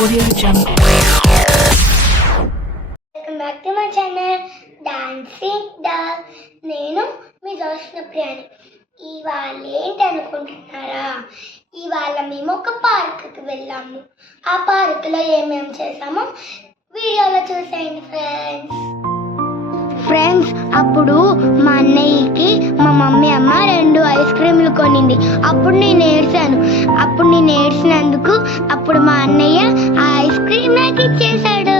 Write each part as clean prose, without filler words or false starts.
Audio Jungle. Welcome back to my channel dancing doll. నేను మీ జోష్న ప్రియాని. ఇవాళ ఏంటి అనుకుంటున్నారా? ఇవాళ మేము ఒక పార్క్కి వెళ్ళాము. ఆ పార్క్లో ఏమేమి చేసామో వీడియోలో చూసేయండి ఫ్రెండ్స్. అప్పుడు మా అన్నయ్యకి మా మమ్మీ అమ్మ 2 ఐస్ క్రీమ్లు కొనింది. అప్పుడు నేను ఏడ్చినందుకు అప్పుడు మా అన్నయ్య ఆ ఐస్ క్రీమ్ నాకు ఇచ్చేసాడు.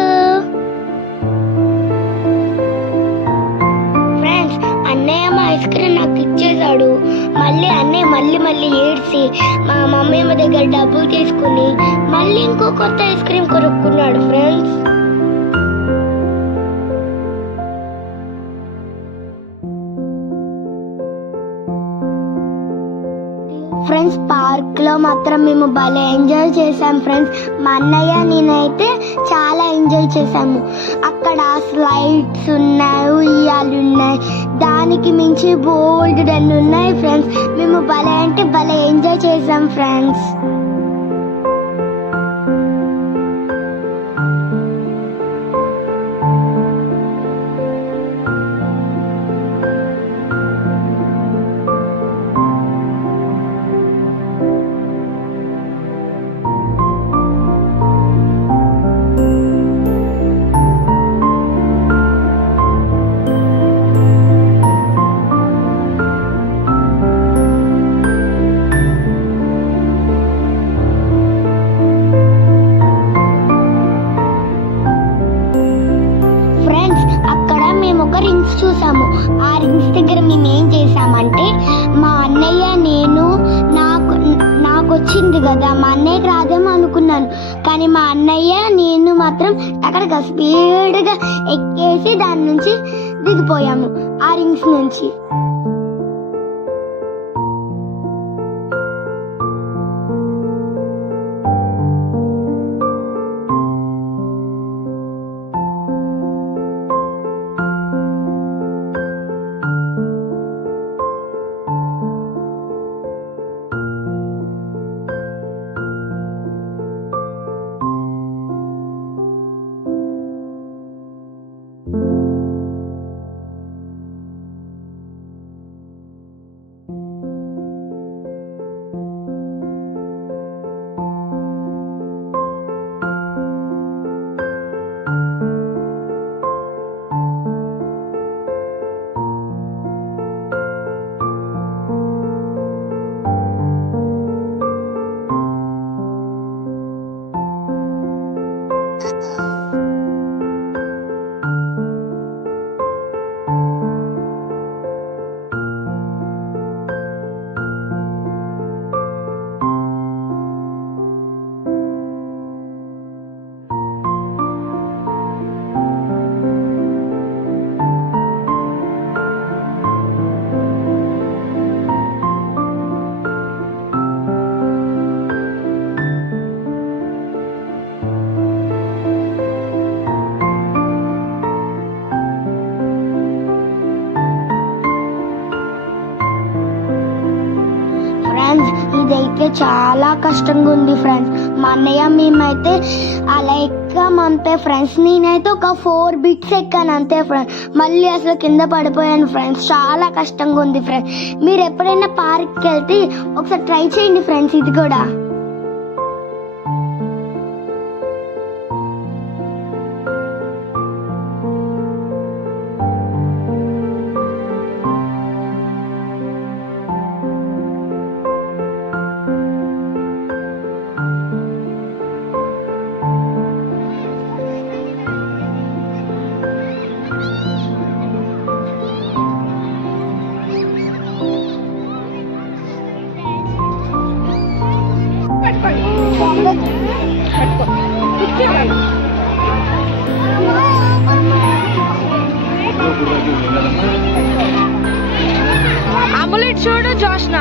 ఫ్రెండ్స్, అన్నయ్య మా ఐస్ క్రీమ్ నాకు ఇచ్చేసాడు. అన్నయ్య మళ్ళీ ఏడ్చి మా మమ్మీ అమ్మ దగ్గర డబ్బులు తీసుకుని మళ్ళీ ఇంకో కొత్త ఐస్ క్రీమ్ కొనుక్కున్నాడు. ఫ్రెండ్స్, పార్క్ లో మాత్రం మేము భలే ఎంజాయ్ చేసాం ఫ్రెండ్స్. మా అన్నయ్య నేనైతే చాలా ఎంజాయ్ చేసాము. అక్కడ స్లైడ్స్ ఉన్నాయి, ఉయ్యాలు ఉన్నాయి, దానికి మించి బోల్డ్ అన్ని ఉన్నాయి ఫ్రెండ్స్. మేము భలే అంటే భలే ఎంజాయ్ చేసాం ఫ్రెండ్స్. రింగ్స్ చూసాము. ఆ రింగ్స్ దగ్గర మేము ఏం చేసామంటే, మా అన్నయ్య నేను నాకు వచ్చింది కదా, మా అన్నయ్యకి రాదేమో అనుకున్నాను. కానీ మా అన్నయ్య నేను మాత్రం అక్కడ స్పీడ్గా ఎక్కేసి దాని నుంచి దిగిపోయాము, ఆ రింగ్స్ నుంచి. ఇదైతే చాలా కష్టంగా ఉంది ఫ్రెండ్స్. మా అన్నయ్య మేమైతే అలా ఎక్కామంతే ఫ్రెండ్స్. నేనైతే ఒక 4 బిట్స్ ఎక్కాను అంతే ఫ్రెండ్స్. మళ్ళీ అసలు కింద పడిపోయాను ఫ్రెండ్స్. చాలా కష్టంగా ఉంది ఫ్రెండ్స్. మీరు ఎప్పుడైనా పార్క్కి వెళ్తే ఒకసారి ట్రై చేయండి ఫ్రెండ్స్, ఇది కూడా. అమ్ములేట్ చూడు జోష్న.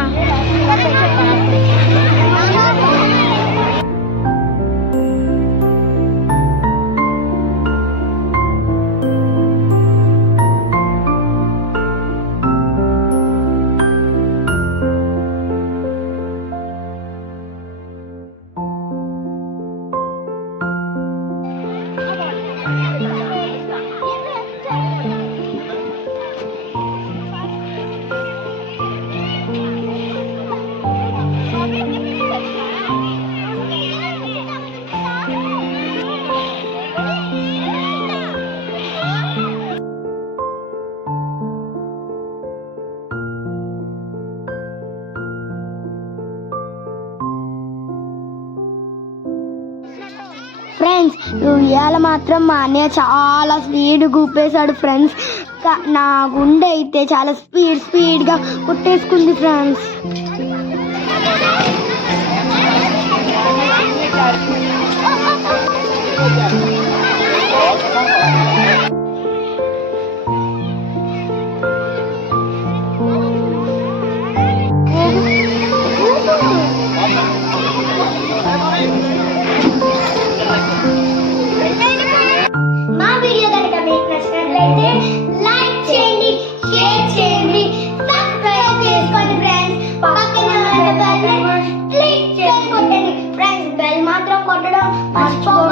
ఫ్రెండ్స్ ఇవాళ మాత్రం మా అన్నయ్య చాలా స్పీడ్ కూపేశాడు ఫ్రెండ్స్. నా గుండె అయితే చాలా స్పీడ్గా కొట్టేసుకుంది ఫ్రెండ్స్. మా వీడియో కనుక మీకు నచ్చినట్లయితే లైక్ చేయండి, షేర్ చేయండి, సబ్స్క్రైబ్ చేసుకోండి ఫ్రెండ్స్. పక్కన ఉన్న బెల్ క్లిక్ చేసి కొట్టండి ఫ్రెండ్స్. బెల్ మాత్రం కొట్టడం మర్చిపోకండి.